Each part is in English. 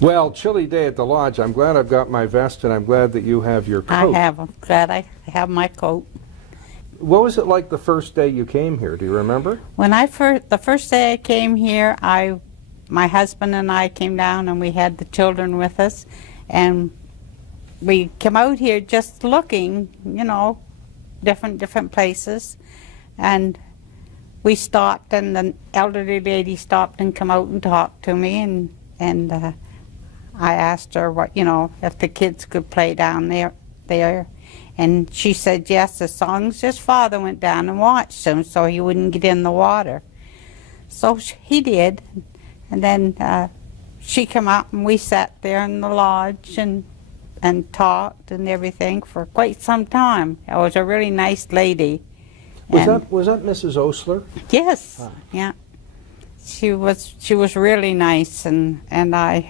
Well, chilly day at the lodge. I'm glad I've got my vest, and I'm glad that you have your coat. I have. I'm glad I have my coat. What was it like the first day you came here? Do you remember? When the first day I came here, my husband and I came down, and we had the children with us, and we came out here just looking, different places, and we stopped, and the elderly lady stopped and come out and talked to me, and I asked her if the kids could play down there, and she said yes, as long as his father went down and watched him so he wouldn't get in the water. So he did, and then she came out and we sat there in the lodge and talked and everything for quite some time. It was a really nice lady. Was that Mrs. Osler? Yes. Ah. Yeah. She was really nice, and I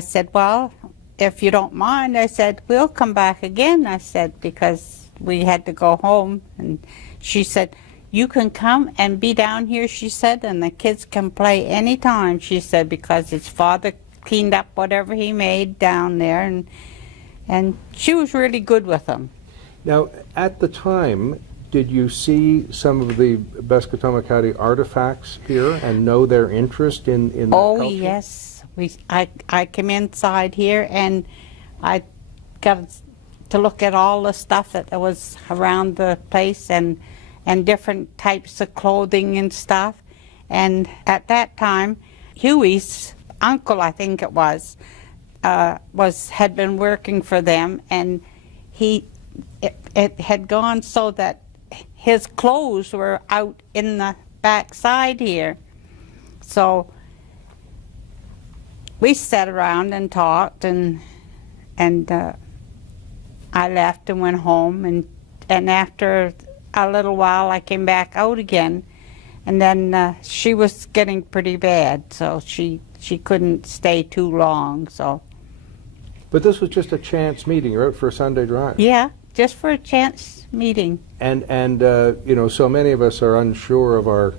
said, well, if you don't mind, I said, we'll come back again, I said, because we had to go home. And she said, you can come and be down here, she said, and the kids can play anytime, she said, because his father cleaned up whatever he made down there, and she was really good with them. Now, at the time, did you see some of the Peskotomuhkati artifacts here and know their interest in that culture? Oh, yes. I came inside here, and I got to look at all the stuff that was around the place, and different types of clothing and stuff. And at that time, Huey's uncle, I think it was had been working for them, and it had gone so that his clothes were out in the back side here. So we sat around and talked, and I left and went home, and after a little while I came back out again, and then she was getting pretty bad, so she couldn't stay too long. So. But this was just a chance meeting. You're out for a Sunday drive. Yeah, just for a chance meeting. And so many of us are unsure of our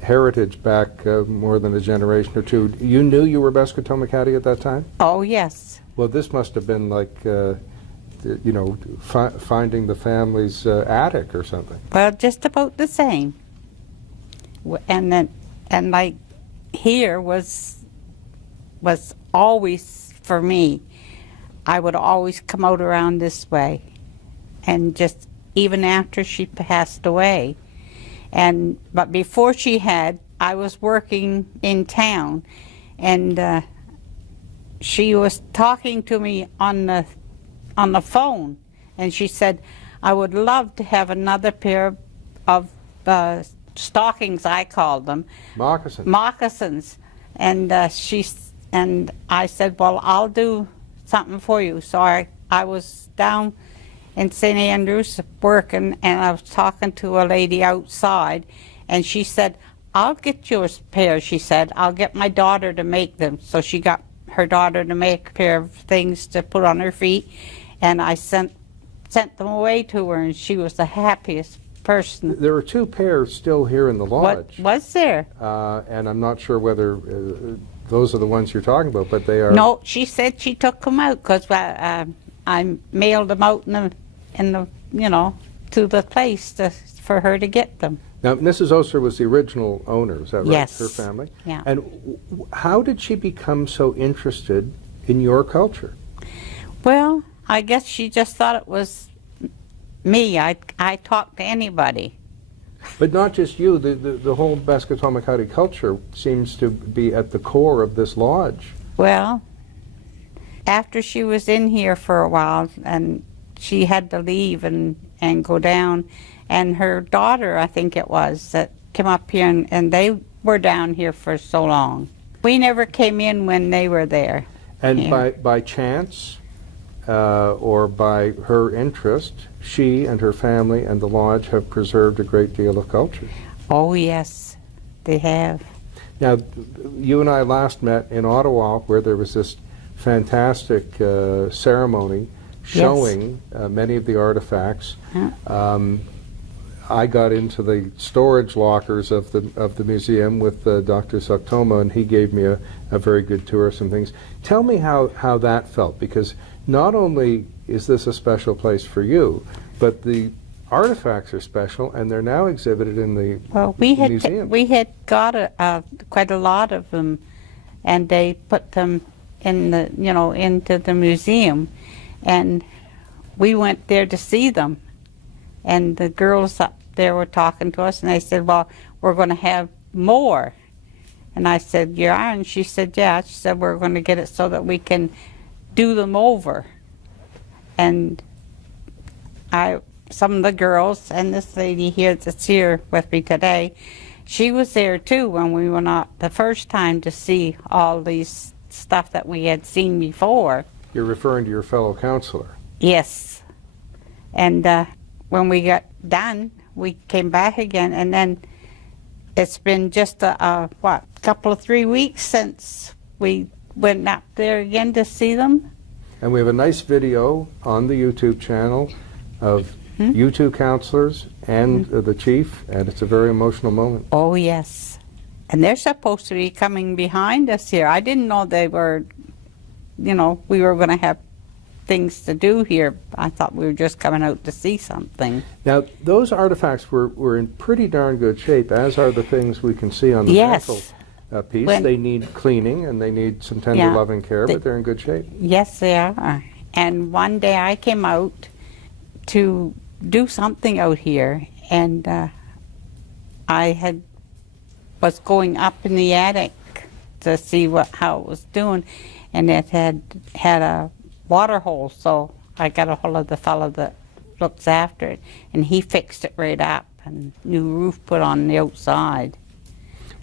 heritage back more than a generation or two. You knew you were Peskotomuhkati at that time? Oh, yes. Well, this must have been like, finding the family's attic or something. Well, just about the same. And like here was always, for me, I would always come out around this way, and just even after she passed away. But before she had, I was working in town, and she was talking to me on the phone, and she said, I would love to have another pair of stockings, I called them. Moccasins. Moccasins. And and I said, well, I'll do something for you. So I was down in St. Andrews working, and I was talking to a lady outside, and she said, I'll get you a pair, she said. I'll get my daughter to make them. So she got her daughter to make a pair of things to put on her feet, and I sent them away to her, and she was the happiest person. There are two pairs still here in the lodge. What was there? And I'm not sure whether those are the ones you're talking about, but they are... No, she said she took them out, because I mailed them out to the place for her to get them. Now, Mrs. Osler was the original owner, is that right? Yes. Her family? Yeah. And how did she become so interested in your culture? Well, I guess she just thought it was me. I talked to anybody. But not just you, the whole Peskotomuhkati culture seems to be at the core of this lodge. Well, after she was in here for a while, and she had to leave and go down, and her daughter, I think it was, that came up here, and they were down here for so long. We never came in when they were there. And Yeah. by chance, or by her interest, she and her family and the lodge have preserved a great deal of culture. Oh, yes, they have. Now, you and I last met in Ottawa, where there was this fantastic ceremony showing many of the artifacts. Yeah. I got into the storage lockers of the museum with Dr. Soktoma, and he gave me a very good tour of some things. Tell me how that felt, because not only is this a special place for you, but the artifacts are special, and they're now exhibited in the museum. We had got quite a lot of them, and they put them in the into the museum, and we went there to see them. And the girls up there were talking to us, and they said, well, we're going to have more. And I said, you are? And she said, yeah. She said, we're going to get it so that we can do them over. And some of the girls, and this lady here that's here with me today, she was there too when we went out the first time to see all these stuff that we had seen before. You're referring to your fellow councilor. Yes. And when we got done, we came back again, and then it's been just couple of 3 weeks since we went up there again to see them. And we have a nice video on the YouTube channel of you two councilors and the chief, and it's a very emotional moment. Oh, yes. And they're supposed to be coming behind us here. I didn't know they were, we were going to have things to do here. I thought we were just coming out to see something. Now, those artifacts were in pretty darn good shape, as are the things we can see on the mantel piece. They need cleaning and they need some tender loving care, but they're in good shape. Yes, they are. And one day I came out to do something out here, and I was going up in the attic to see how it was doing, and it had a water hole, so I got a hold of the fellow that looks after it, and he fixed it right up, and new roof put on the outside.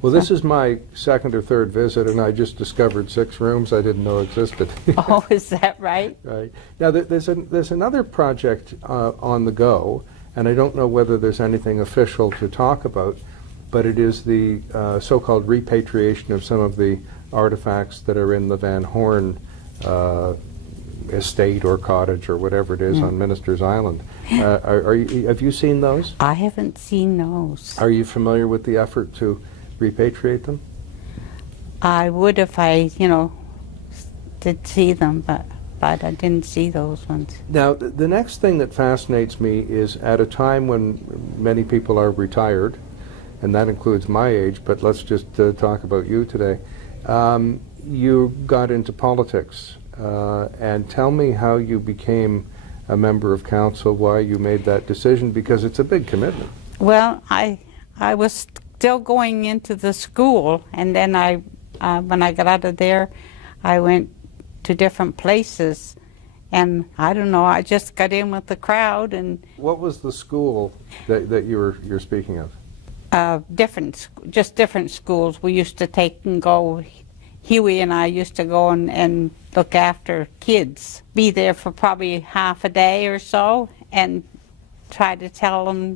Well, this is my second or third visit, and I just discovered 6 rooms I didn't know existed. Oh, is that right? Right. Now, there's another project on the go, and I don't know whether there's anything official to talk about, but it is the so-called repatriation of some of the artifacts that are in the Van Horn estate or cottage or whatever it is on Minister's Island. Have you seen those? I haven't seen those. Are you familiar with the effort to repatriate them? I would if I, did see them, but I didn't see those ones. Now, the next thing that fascinates me is at a time when many people are retired, and that includes my age, but let's just talk about you today. You got into politics, and tell me how you became a member of council, why you made that decision, because it's a big commitment. Well, I was still going into the school, and then when I got out of there, I went to different places, and I don't know, I just got in with the crowd. And what was the school that you're speaking of? Just different schools. We used to take and go. Huey and I used to go and look after kids, be there for probably half a day or so, and try to tell them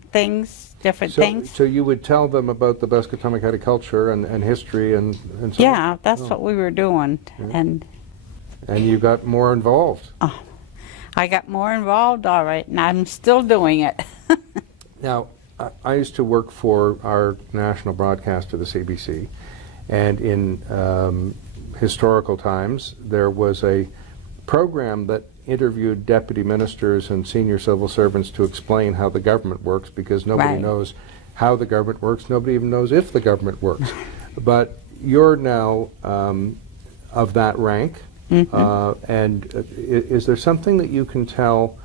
different things. So you would tell them about the Peskotomuhkati culture and history and so on? Yeah, that's what we were doing. Yeah. And you got more involved. Oh, I got more involved, all right, and I'm still doing it. Now, I used to work for our national broadcaster, the CBC, and in historical times, there was a program that interviewed deputy ministers and senior civil servants to explain how the government works, because nobody knows how the government works. Nobody even knows if the government works. But you're now of that rank, and is there something that you can tell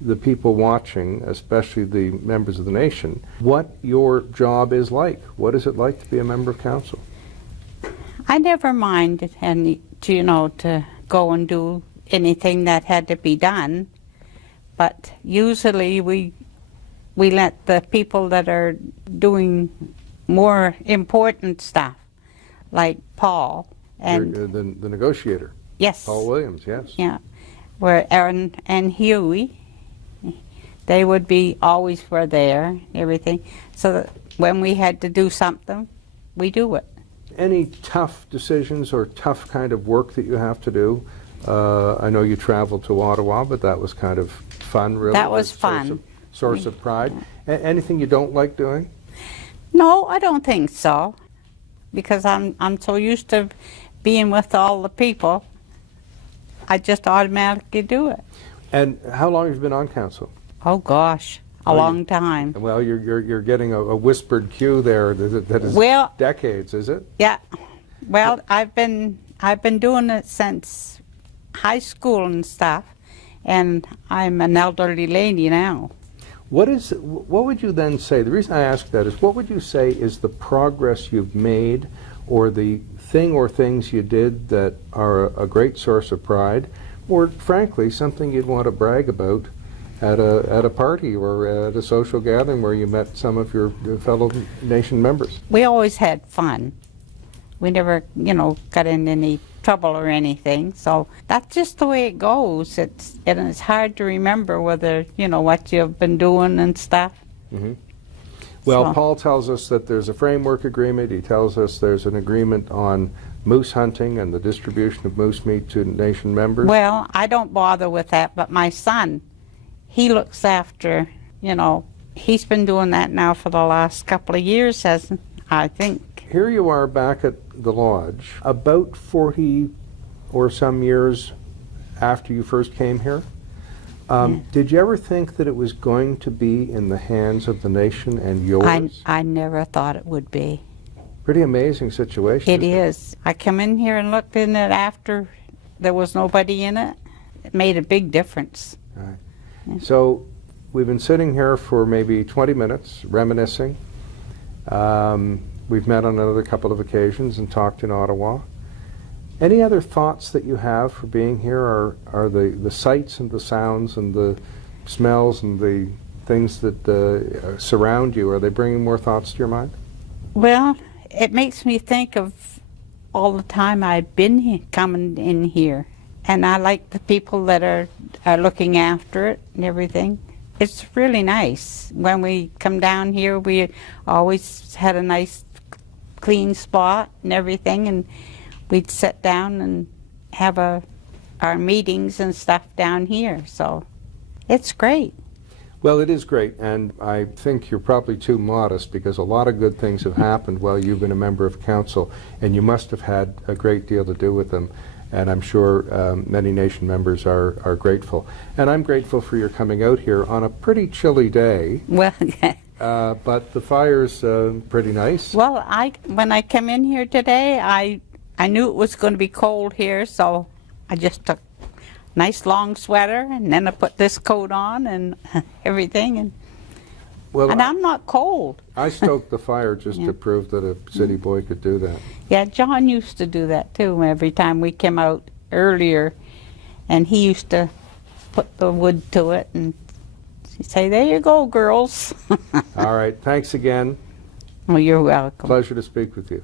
the people watching, especially the members of the nation, what your job is like? What is it like to be a member of council? I never minded to go and do anything that had to be done, but usually we let the people that are doing more important stuff, like Paul and the negotiator. Yes, Paul Williams. Yes. Yeah, where Aaron and Huey, they would be always were there. Everything, so that when we had to do something, we do it. Any tough decisions or tough kind of work that you have to do? I know you traveled to Ottawa, but that was kind of fun, really. That was fun. Source of pride. Anything you don't like doing? No, I don't think so, because I'm so used to being with all the people, I just automatically do it. And how long have you been on council? Oh gosh, a long time. Well, you're getting a whispered cue there that is Well, decades, is it? yeah. Well, I've been doing it since high school and stuff, and I'm an elderly lady now. What would you then say, the reason I ask that is, what would you say is the progress you've made, or the thing or things you did that are a great source of pride, or frankly, something you'd want to brag about at a party or at a social gathering where you met some of your fellow nation members? We always had fun. We never, got in any trouble or anything. So that's just the way it goes. It's hard to remember whether, what you've been doing and stuff. Mm-hmm. Well, So. Paul tells us that there's a framework agreement. He tells us there's an agreement on moose hunting and the distribution of moose meat to nation members. Well, I don't bother with that, but my son, he looks after, he's been doing that now for the last couple of years, hasn't, I think. Here you are back at the lodge, about 40 or some years after you first came here. Did you ever think that it was going to be in the hands of the nation and yours? I never thought it would be. Pretty amazing situation. It is. I come in here and looked in it after there was nobody in it. It made a big difference. Right. So we've been sitting here for maybe 20 minutes reminiscing. We've met on another couple of occasions and talked in Ottawa. Any other thoughts that you have for being here? Are the sights and the sounds and the smells and the things that surround you, are they bringing more thoughts to your mind? Well, it makes me think of all the time I've been here, coming in here. And I like the people that are looking after it and everything. It's really nice. When we come down here, we always had a nice clean spot and everything, and we'd sit down and have our meetings and stuff down here. So it's great. Well, it is great, and I think you're probably too modest, because a lot of good things have happened while you've been a member of council, and you must have had a great deal to do with them. And I'm sure many nation members are grateful. And I'm grateful for your coming out here on a pretty chilly day. Well, But the fire's pretty nice. well, when I came in here today, I knew it was going to be cold here, so I just took a nice long sweater, and then I put this coat on and everything, and Well, I'm not cold. I stoked the fire just to prove that a city boy could do that. Yeah, John used to do that too. Every time we came out earlier, and he used to put the wood to it and say, "There you go, girls." All right, thanks again. Well, you're welcome. Pleasure to speak with you.